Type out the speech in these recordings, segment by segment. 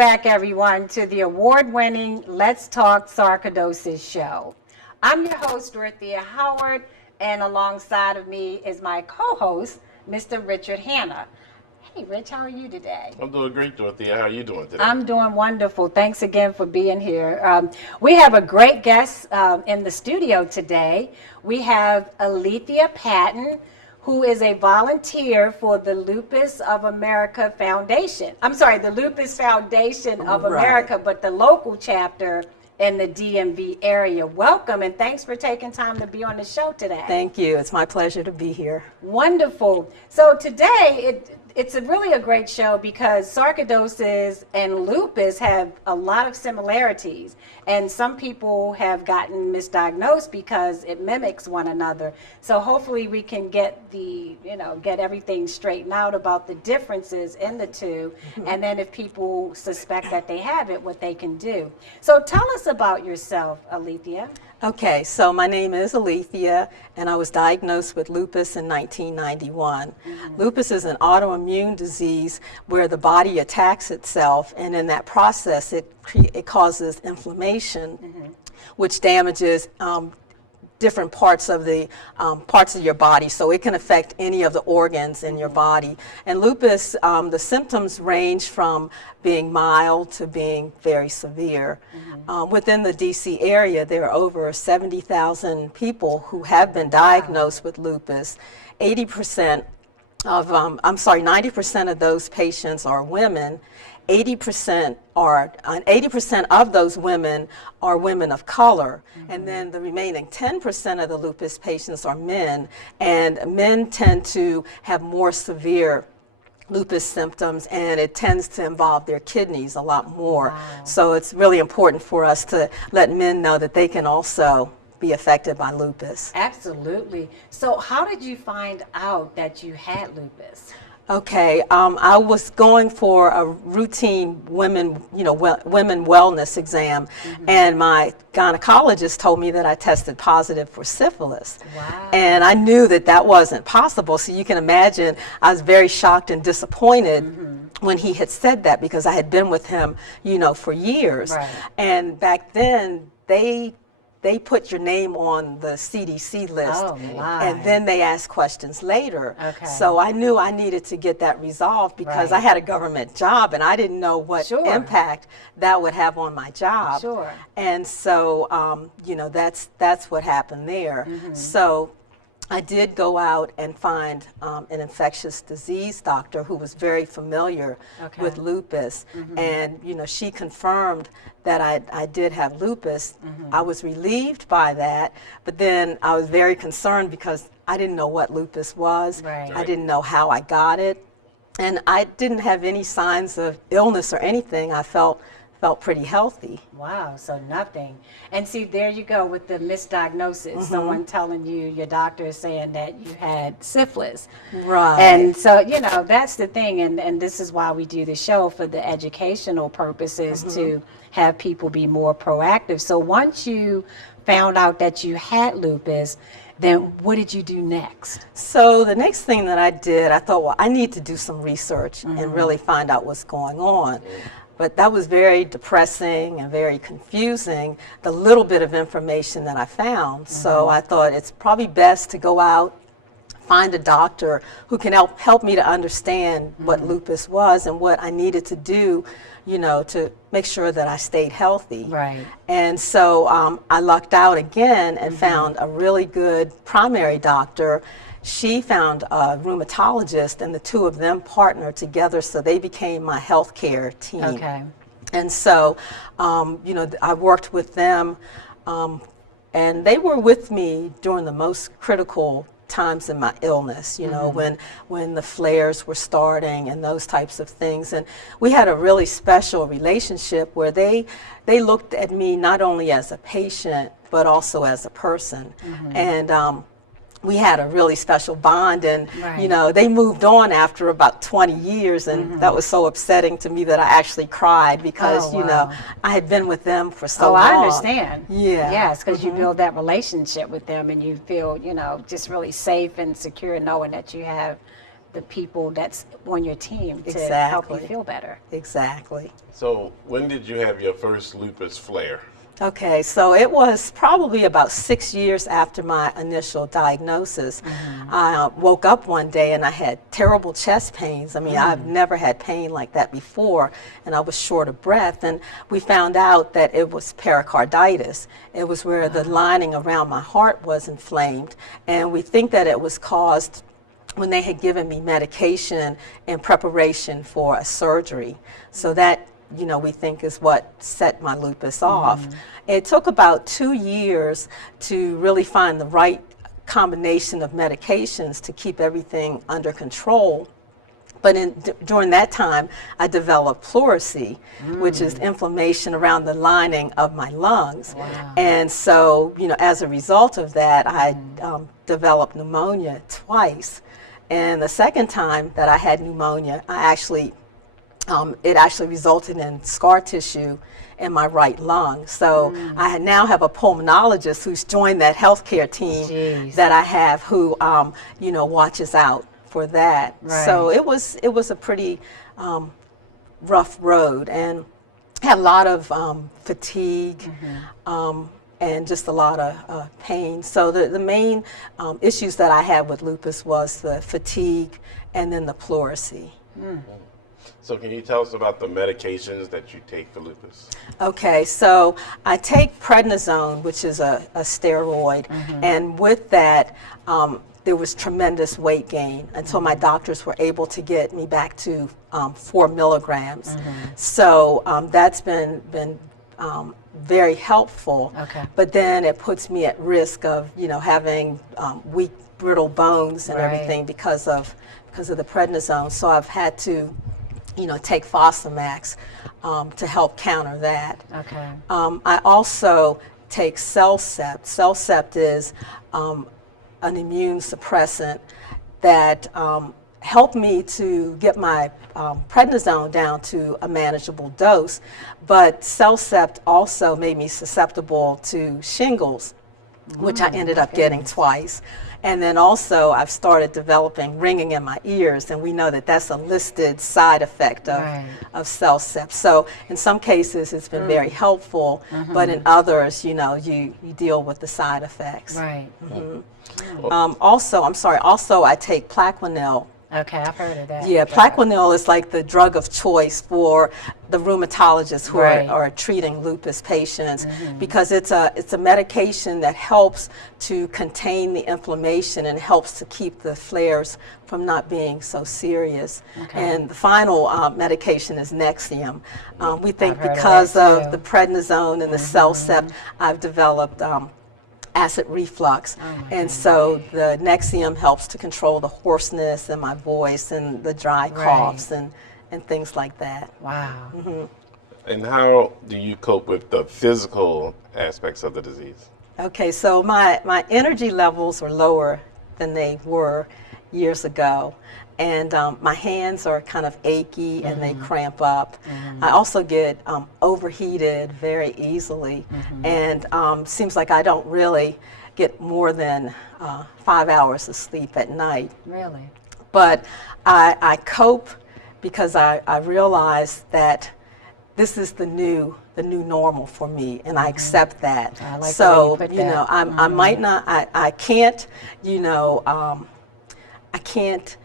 back, everyone, to the award-winning Let's Talk Sarcoidosis show. I'm your host, Alethea Howard, and alongside of me is my co-host, Mr. Richard Hanna. Hey, Rich, how are you today? I'm doing great, Dorothea. How are you doing today? I'm doing wonderful. Thanks again for being here. We have a great guest in the studio today. We have Alethea Patten, who is a volunteer for the Lupus of America Foundation. I'm sorry, the Lupus Foundation of America, but the local chapter in the DMV area. Welcome, and thanks for taking time to be on the show today. Thank you. It's my pleasure to be here. Wonderful. So today, it's really a great show because sarcoidosis and lupus have a lot of similarities, and some people have gotten misdiagnosed because it mimics one another. So hopefully we can get get everything straightened out about the differences in the two, and then if people suspect that they have it, what they can do. So tell us about yourself, Alethea. Okay, so my name is Alethea, and I was diagnosed with lupus in 1991. Lupus is an autoimmune disease where the body attacks itself, and in that process, it causes inflammation, which damages different parts of your body, so it can affect any of the organs in your body. And lupus, the symptoms range from being mild to being very severe. Within the DC area, there are over 70,000 people who have been diagnosed with lupus. 90% of those patients are women. 80% of those women are women of color, and then the remaining 10% of the lupus patients are men, and men tend to have more severe lupus symptoms, and it tends to involve their kidneys a lot more. Wow. So it's really important for us to let men know that they can also be affected by lupus. Absolutely. So how did you find out that you had lupus? Okay, I was going for a routine women wellness exam, and my gynecologist told me that I tested positive for syphilis. Wow. And I knew that that wasn't possible, so you can imagine I was very shocked and disappointed when he had said that, because I had been with him, for years. Right. And back then, they put your name on the CDC list, and then they ask questions later. Okay. So I knew I needed to get that resolved because I had a government job, and I didn't know what impact that would have on my job. Sure. And so, that's what happened there. So I did go out and find an infectious disease doctor who was very familiar with lupus, and she confirmed that I did have lupus. I was relieved by that, but then I was very concerned because I didn't know what lupus was. Right. I didn't know how I got it, and I didn't have any signs of illness or anything. I felt pretty healthy. Wow, so nothing. And see, there you go with the misdiagnosis. Someone telling you, your doctor is saying that you had syphilis. Right. And so, that's the thing. And this is why we do the show, for the educational purposes, to have people be more proactive. So once you found out that you had lupus, then what did you do next? So the next thing that I did, I thought, well, I need to do some research and really find out what's going on. But that was very depressing and very confusing, the little bit of information that I found. So I thought it's probably best to go out, find a doctor who can help me to understand what lupus was and what I needed to do, to make sure that I stayed healthy. Right. And so I lucked out again and found a really good primary doctor. She found a rheumatologist, and the two of them partnered together, so they became my healthcare team. Okay. And so, I worked with them, and they were with me during the most critical times in my illness, when the flares were starting and those types of things. And we had a really special relationship where they looked at me not only as a patient, but also as a person. And we had a really special bond, and they moved on after about 20 years, and that was so upsetting to me that I actually cried because I had been with them for so long. I understand. Yeah. Yes, because you build that relationship with them, and you feel just really safe and secure knowing that you have the people that's on your team to help you Exactly. feel better. Exactly. So when did you have your first lupus flare? Okay, so it was probably about 6 years after my initial diagnosis. I woke up one day and I had terrible chest pains. I mean, I've never had pain like that before, and I was short of breath. And we found out that it was pericarditis. It was where the lining around my heart was inflamed, and we think that it was caused when they had given me medication in preparation for a surgery. So that, we think is what set my lupus off. It took about 2 years to really find the right combination of medications to keep everything under control. But during that time, I developed pleurisy, which is inflammation around the lining of my lungs. Wow. And so, as a result of that, I developed pneumonia twice. And the second time that I had pneumonia, it actually resulted in scar tissue in my right lung. So I now have a pulmonologist who's joined that healthcare team Jeez. that I have who, watches out for that. Right. So it was a pretty rough road, and had a lot of fatigue. And just a lot of pain. So the main issues that I had with lupus was the fatigue and then the pleurisy. So can you tell us about the medications that you take for lupus? Okay, so I take prednisone, which is a steroid, and with that, there was tremendous weight gain until my doctors were able to get me back to 4 milligrams. So that's been very helpful. Okay. But then it puts me at risk of having weak, brittle bones and Right. everything because of the prednisone. So I've had to take Fosamax to help counter that. Okay. I also take Cellcept. Cellcept is an immune suppressant that helped me to get my prednisone down to a manageable dose, but Cellcept also made me susceptible to shingles, which I ended up getting twice. And then also I've started developing ringing in my ears, and we know that that's a listed side effect of Cellcept. So in some cases it's been very helpful, but in others, you deal with the side effects. Right. Also I take Plaquenil. Okay, I've heard of that. Yeah, Plaquenil is like the drug of choice for the rheumatologists who Right. are treating lupus patients, because it's a medication that helps to contain the inflammation and helps to keep the flares from not being so serious. Okay. And the final medication is Nexium. We think I've heard of because that of too. the prednisone and the Cellcept, I've developed acid reflux, and so the Nexium helps to control the hoarseness in my voice and the dry coughs and things like that. Wow. And how do you cope with the physical aspects of the disease? Okay, so my energy levels are lower than they were years ago, and my hands are kind of achy and they cramp up. I also get overheated very easily, and seems like I don't really get more than 5 hours of sleep at night. Really? But I cope because I realize that this is the new normal for me, and I accept that. I like the so way you put that. I might not, I can't, I can't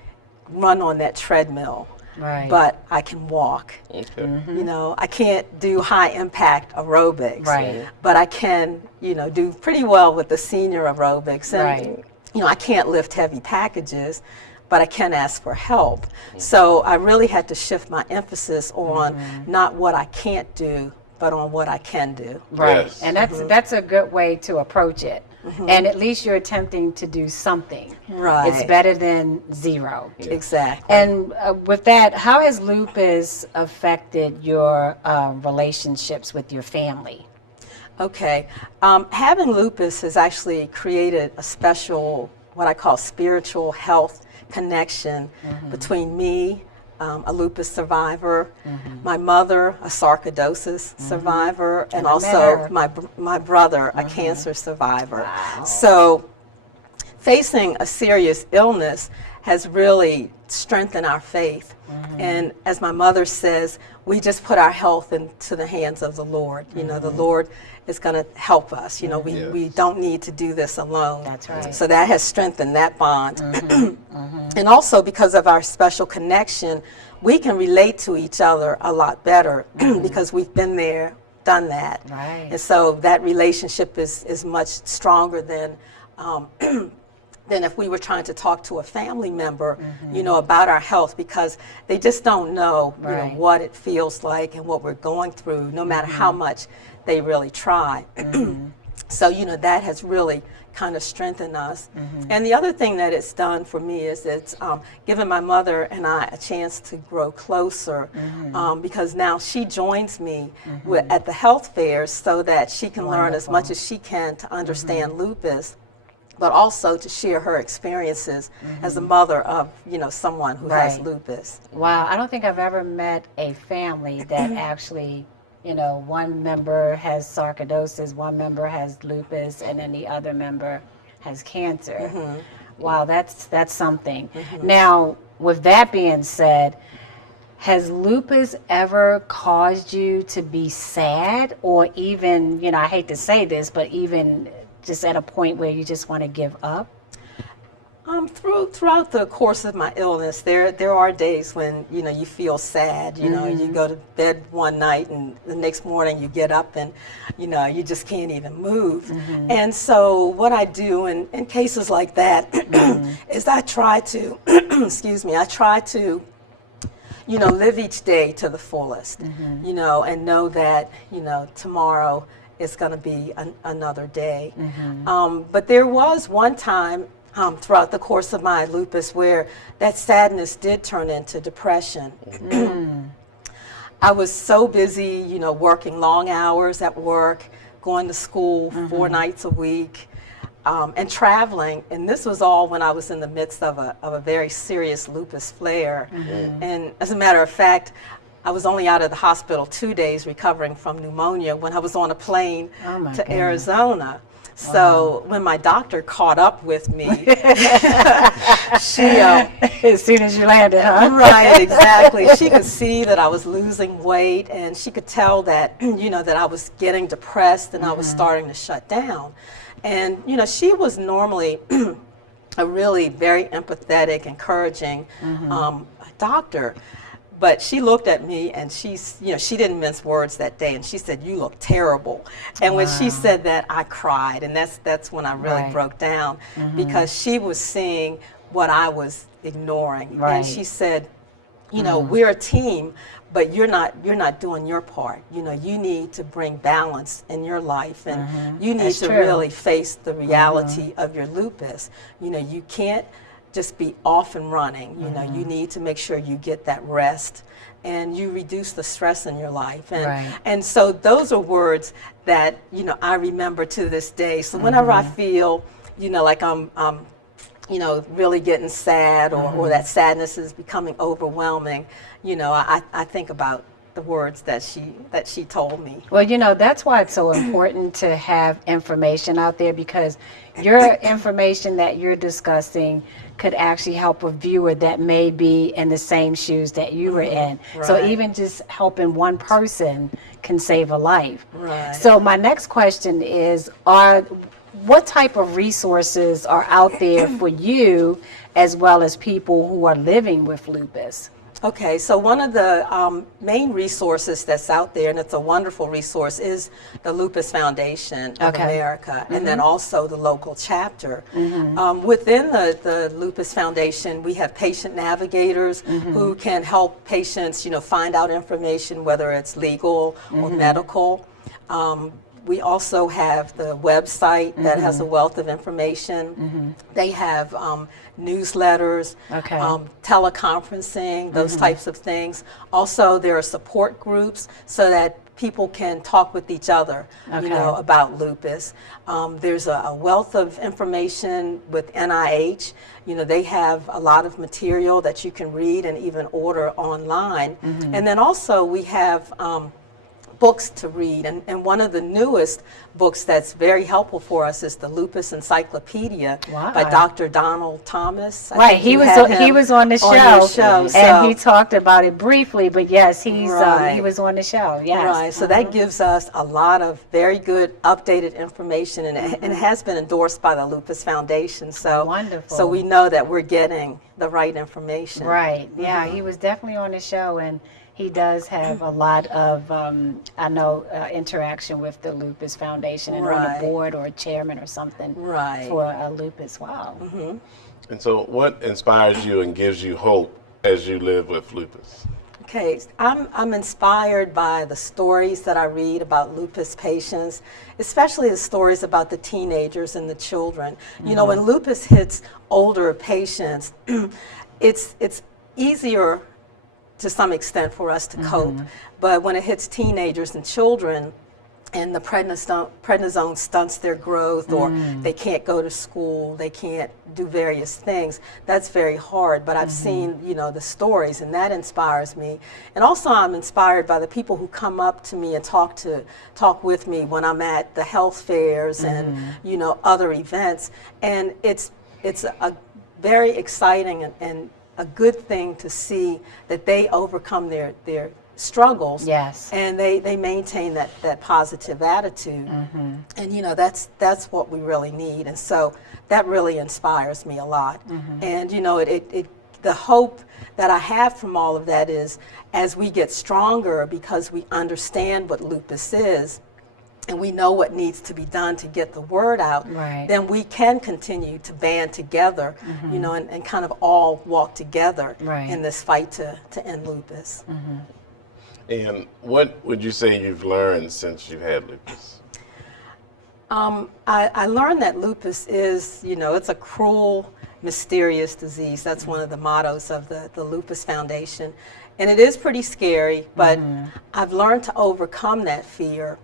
run on that treadmill, Right. but I can walk. Okay. I can't do high impact aerobics, Right. but I can, do pretty well with the senior aerobics. And, Right. I can't lift heavy packages, but I can ask for help. So I really had to shift my emphasis on not what I can't do, but on what I can do. Right. Yes. And that's a good way to approach it. And at least you're attempting to do something. Right. It's better than zero. Exactly. And with that, how has lupus affected your relationships with your family? Okay. Having lupus has actually created a special, what I call spiritual health connection between me, a lupus survivor, my mother, a sarcoidosis survivor, and I met also her. my brother, a cancer survivor. So facing a serious illness has really strengthened our faith. And as my mother says, we just put our health into the hands of the Lord. You know, the Lord is going to help us. You know, we don't need to do this alone. That's right. So that has strengthened that bond. And also because of our special connection, we can relate to each other a lot better because we've been there, done that. Right. And so that relationship is much stronger than than if we were trying to talk to a family member, you know, about our health, because they just don't know, you know, Right. what it feels like and what we're going through, no matter how much they really try. So, you know, that has really kind of strengthened us. And the other thing that it's done for me is it's given my mother and I a chance to grow closer, because now she joins me at the health fairs so that she can learn as much as she can to understand lupus, but also to share her experiences as a mother of, you know, someone who has Right. lupus. Wow, I don't think I've ever met a family that actually, you know, one member has sarcoidosis, one member has lupus, and then the other member has cancer. Wow, that's something. Now, with that being said, has lupus ever caused you to be sad, or even, you know, I hate to say this, but even just at a point where you just want to give up? Throughout the course of my illness, there are days when, you know, you feel sad. You know, you go to bed one night and the next morning you get up and, you know, you just can't even move. And so what I do in cases like that is I try to, excuse me, I try to, you know, live each day to the fullest, you know, and know that, you know, tomorrow is going to be another day. But there was one time throughout the course of my lupus where that sadness did turn into depression. I was so busy, you know, working long hours at work, going to school 4 nights a week, and traveling. And this was all when I was in the midst of a very serious lupus flare. And as a matter of fact, I was only out of the hospital 2 days recovering from pneumonia when I was on a plane to Arizona. So when my doctor caught up with me, she, As soon as you landed, huh? right, exactly. She could see that I was losing weight, and she could tell that, you know, that I was getting depressed and I was starting to shut down. And, you know, she was normally a really very empathetic, encouraging doctor. But she looked at me and you know, she didn't mince words that day, and she said, "You look terrible." And when she said that, I cried, and that's when I really broke down, because she was seeing what I was ignoring. And she said, "You know, we're a team, but you're not doing your part. You know, you need to bring balance in your life, and you need That's to true. really face the reality of your lupus. You know, you can't just be off and running. You know, you need to make sure you get that rest and you reduce the stress in your life." And so those are words that, you know, I remember to this day. So whenever I feel, you know, like I'm you know, really getting sad, or that sadness is becoming overwhelming, you know, I think about the words that she told me. Well, you know, that's why it's so important to have information out there, because your information that you're discussing could actually help a viewer that may be in the same shoes that you were in. So even just helping one person can save a life. So my next question is, what type of resources are out there for you as well as people who are living with lupus? Okay, so one of the main resources that's out there, and it's a wonderful resource, is the Lupus Foundation of America, and then also the local chapter. Within the Lupus Foundation, we have patient navigators who can help patients, you know, find out information, whether it's legal or medical. We also have the website that has a wealth of information. They have newsletters, teleconferencing, those types of things. Also, there are support groups so that people can talk with each other, you know, about lupus. There's a wealth of information with NIH. You know, they have a lot of material that you can read and even order online. And then also we have books to read, and one of the newest books that's very helpful for us is the Lupus Encyclopedia by Wow. Dr. Donald Thomas. I Right, think he you was had he him was on the your show, so- and he talked about it briefly. But yes, he Right. was on the show. Yes, Right, so that gives us a lot of very good updated information, and it has been endorsed by the Lupus Foundation. So, Wonderful. So we know that we're getting the right information. Right. Yeah, he was definitely on the show, and he does have a lot of, I know, interaction with the Lupus Foundation and on Right. the board or chairman or something Right. for lupus. Wow. And so, what inspires you and gives you hope as you live with lupus? Okay, I'm inspired by the stories that I read about lupus patients, especially the stories about the teenagers and the children. You know, when lupus hits older patients, it's easier to some extent for us to cope. But when it hits teenagers and children, and the prednisone stunts their growth, or they can't go to school, they can't do various things, that's very hard. But I've seen, you know, the stories, and that inspires me. And also I'm inspired by the people who come up to me and talk with me when I'm at the health fairs and, you know, other events. And it's a very exciting and a good thing to see that they overcome their struggles. Yes. And they maintain that positive attitude. And you know, that's what we really need. And so that really inspires me a lot. And you know, the hope that I have from all of that is, as we get stronger because we understand what lupus is and we know what needs to be done to get the word out, Right. then we can continue to band together, you know, and kind of all walk together Right. in this fight to end lupus. And what would you say you've learned since you've had lupus? I learned that lupus is, you know, it's a cruel, mysterious disease. That's one of the mottos of the Lupus Foundation. And it is pretty scary, but I've learned to overcome that fear.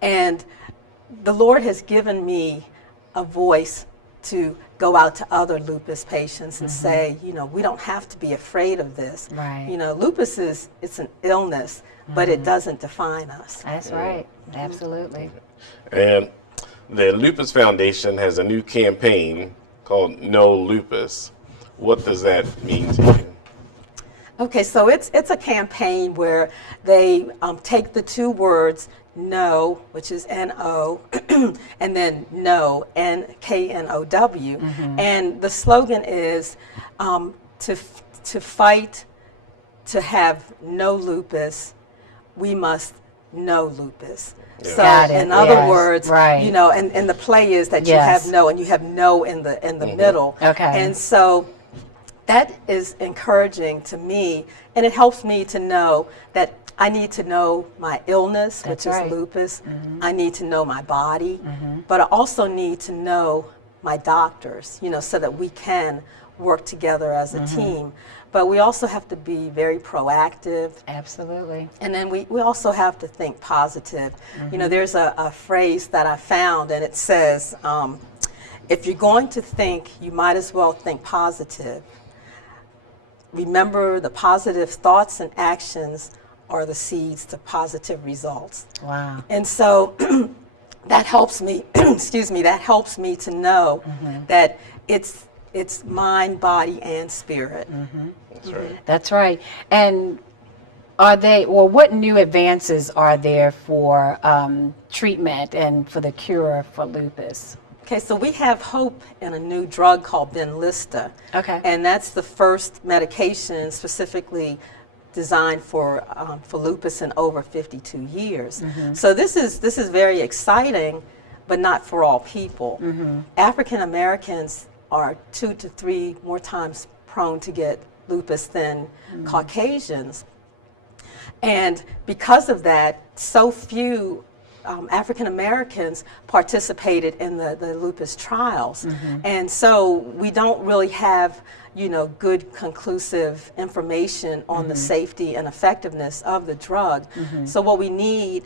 And the Lord has given me a voice to go out to other lupus patients and say, you know, we don't have to be afraid of this. Right. You know, lupus it's an illness, but it doesn't define us. That's right. Absolutely. And the Lupus Foundation has a new campaign called No Lupus. What does that mean to you? Okay, so it's a campaign where they take the two words no, which is N-O, and then no, N-K-N-O-W, and the slogan is to fight to have no lupus, we must know lupus. Yeah. So Got it, in other yes, words, right. you know, and the play is that you Yes. have no, and you have no in the middle. Okay. And so that is encouraging to me, and it helps me to know that I need to know my illness, That's which right. is lupus. I need to know my body, but I also need to know my doctors, you know, so that we can work together as a team. But we also have to be very proactive. Absolutely. And then we also have to think positive. You know, there's a phrase that I found, and it says, if you're going to think, you might as well think positive. Remember, the positive thoughts and actions are the seeds to positive results. Wow. And so that helps me, excuse me, that helps me to know that it's mind, body, and spirit. That's right. That's right. And what new advances are there for treatment and for the cure for lupus? Okay, so we have hope in a new drug called Benlysta. Okay. And that's the first medication specifically designed for lupus in over 52 years. So this is very exciting, but not for all people. African Americans are 2 to 3 more times prone to get lupus than Caucasians. And because of that, so few African Americans participated in the lupus trials. And so we don't really have, you know, good conclusive information on the safety and effectiveness of the drug. So what we need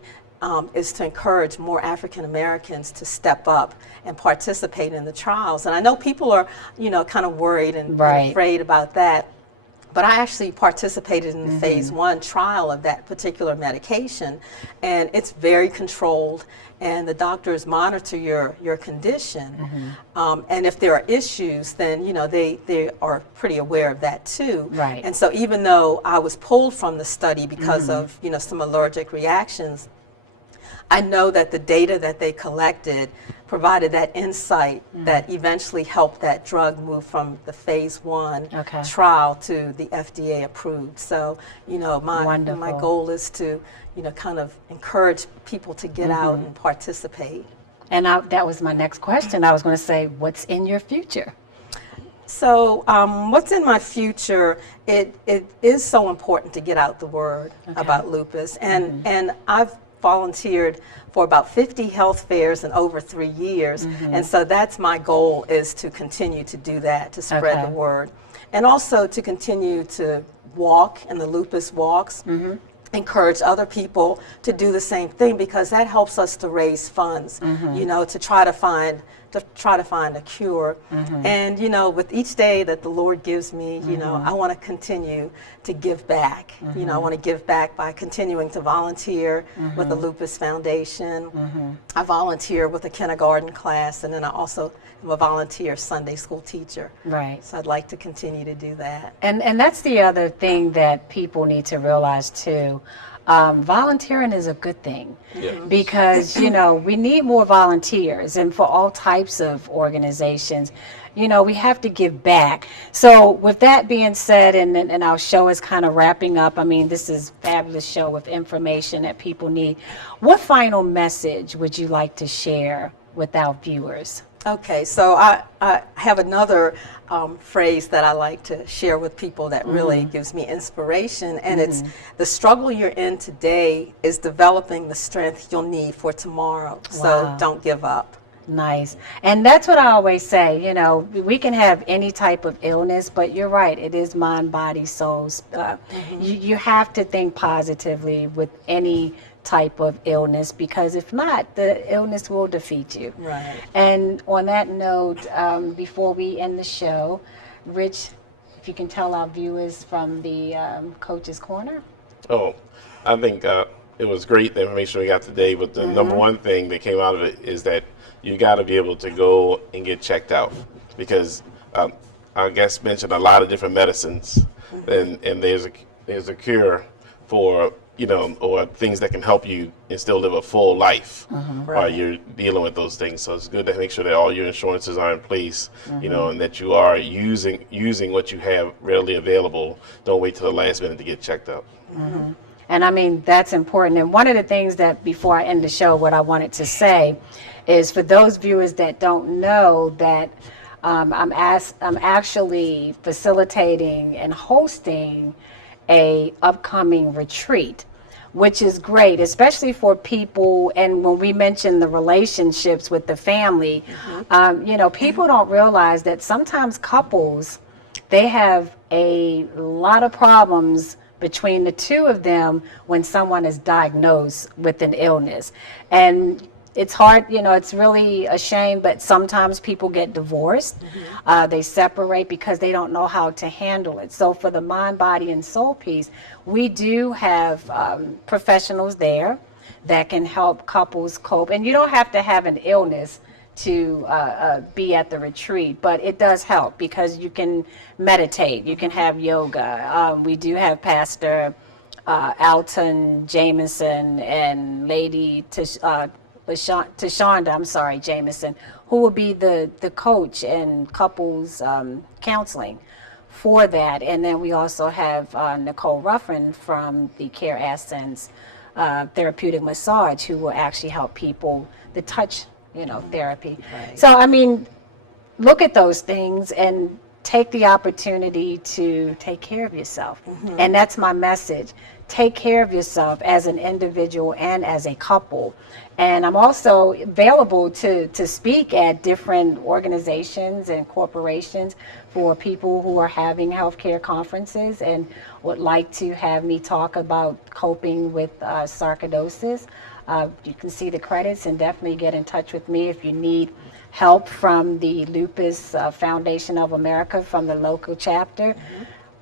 is to encourage more African Americans to step up and participate in the trials. And I know people are, you know, kind of worried and Right. afraid about that. But I actually participated in the phase 1 trial of that particular medication, and it's very controlled, and the doctors monitor your condition. And if there are issues, then they are pretty aware of that too. Right. And so even though I was pulled from the study because of some allergic reactions, I know that the data that they collected provided that insight that eventually helped that drug move from the phase 1 trial to the FDA approved. So, my goal is to, kind of encourage people to get out and participate. And that was my next question. I was going to say, what's in your future? So what's in my future, it is so important to get out the word about lupus. And I've volunteered for about 50 health fairs in over 3 years. And so that's my goal, is to continue to do that, to spread the word. And also to continue to walk in the lupus walks, encourage other people to do the same thing, because that helps us to raise funds, to try to find a cure. And with each day that the Lord gives me, I want to continue to give back. I want to give back by continuing to volunteer with the Lupus Foundation. I volunteer with a kindergarten class, and then I also am a volunteer Sunday school teacher. Right. So I'd like to continue to do that. And that's the other thing that people need to realize too. Volunteering is a good thing, because we need more volunteers, and for all types of organizations, we have to give back. So with that being said, and our show is kind of wrapping up. I mean, this is a fabulous show with information that people need. What final message would you like to share with our viewers? Okay, so I have another phrase that I like to share with people that really gives me inspiration, and it's, the struggle you're in today is developing the strength you'll need for tomorrow. So don't give up. Nice. And that's what I always say, we can have any type of illness, but you're right, it is mind, body, soul. You have to think positively with any type of illness, because if not, the illness will defeat you. Right. And on that note, before we end the show, Rich, if you can tell our viewers from the Coach's Corner. Oh, I think it was great, the information we got today, but the number one thing that came out of it is that you got to be able to go and get checked out, because our guest mentioned a lot of different medicines, and there's a cure for or things that can help you and still live a full life while you're dealing with those things. So it's good to make sure that all your insurances are in place, and that you are using what you have readily available. Don't wait till the last minute to get checked out. And I mean, that's important. And one of the things that, before I end the show, what I wanted to say is, for those viewers that don't know, that I'm actually facilitating and hosting a upcoming retreat, which is great, especially for people. And when we mention the relationships with the family, people don't realize that sometimes couples, they have a lot of problems between the two of them when someone is diagnosed with an illness. And it's hard, it's really a shame, but sometimes people get divorced. They separate because they don't know how to handle it. So for the mind, body, and soul piece, we do have professionals there that can help couples cope. And you don't have to have an illness to be at the retreat, but it does help, because you can meditate, you can have yoga. We do have Pastor Alton Jameson and Lady Tashonda, Jameson, who will be the coach and couples counseling for that. And then we also have Nicole Ruffin from the Care Essence Therapeutic Massage, who will actually help people, the touch therapy. Right. So, I mean, look at those things and take the opportunity to take care of yourself. And that's my message. Take care of yourself as an individual and as a couple. And I'm also available to speak at different organizations and corporations for people who are having healthcare conferences and would like to have me talk about coping with sarcoidosis. You can see the credits, and definitely get in touch with me if you need help from the Lupus Foundation of America, from the local chapter.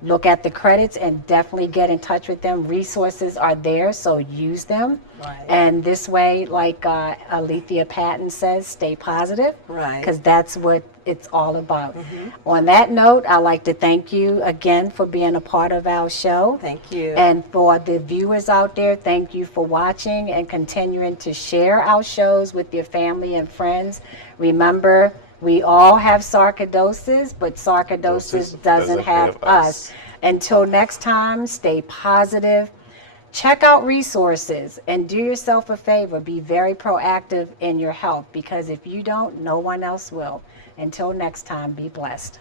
look at the credits and definitely get in touch with them. Resources are there, so use them. Right. And this way, like Alethea Patten says, stay positive. Right. Because that's what it's all about. On that note, I'd like to thank you again for being a part of our show. Thank you. And for the viewers out there, thank you for watching and continuing to share our shows with your family and friends. Remember, we all have sarcoidosis, but sarcoidosis doesn't have us. Until next time, stay positive. Check out resources and do yourself a favor. Be very proactive in your health, because if you don't, no one else will. Until next time, be blessed.